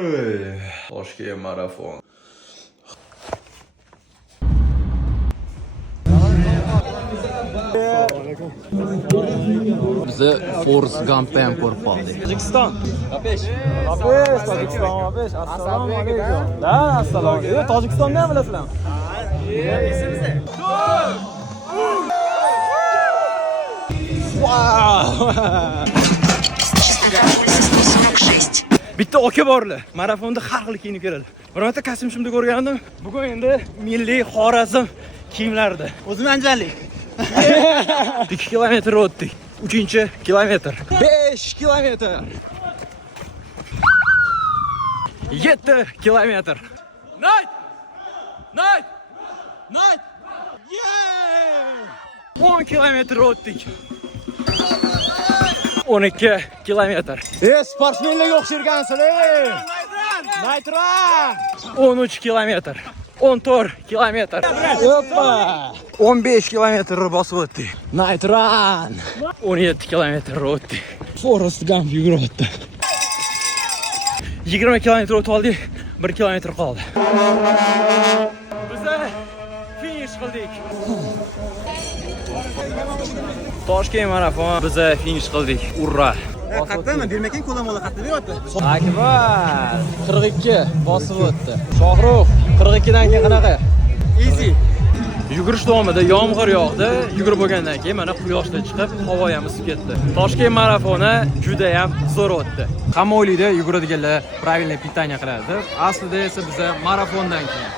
Toshkent marafon. Bizi Forrest Gump'ni ham ko'rib qoldik. Tojikiston. Apesh. Tojikiston, apesh. Assalomu alaykum. Da, assalomu alaykum. Tojikistonni ham bilasizlar. Bitta aka borlar. Marafonda har xil kiyinib keladi. Bir marta kostyumimni ko'rgandim. Bugun endi milliy Xorazm kiyimlarida. O'zim anjanlik. 2 kilometr o'tdik. 3-kilometr. 5 kilometr. 7 kilometr. Night! Night! Night! Yeah! 10 kilometr o'tdik. 12 kilometr. Sportsmenlarga o'xshargansizlar. Night run! 13 kilometr. 14 kilometr. Hoppa! 15 kilometr bosib o'tdik. Night run! 17 kilometr o'tdik. Forrest Gump yuguribdi. 20 kilometr o'tib oldik. 1 kilometr qoldi. Biz finish qildik. Toshkent marafon biz finish qildik. Urra! Qatdami? Bermakan qo'lamola qatda beryapti. Akbar 42 bosib o'tdi. Shohrux 42 dan keyin qanaqa? Easy. Yugurish davomida yomg'ir yog'di. Yugurib bo'lgandan keyin mana quyoshda chiqib, havo ham isib ketdi. Toshkent marafoni juda ham zo'r o'tdi. Hamma o'ylaydi, yuguradiganlar правильное питание qiladi. Aslida esa biz marafondan keyin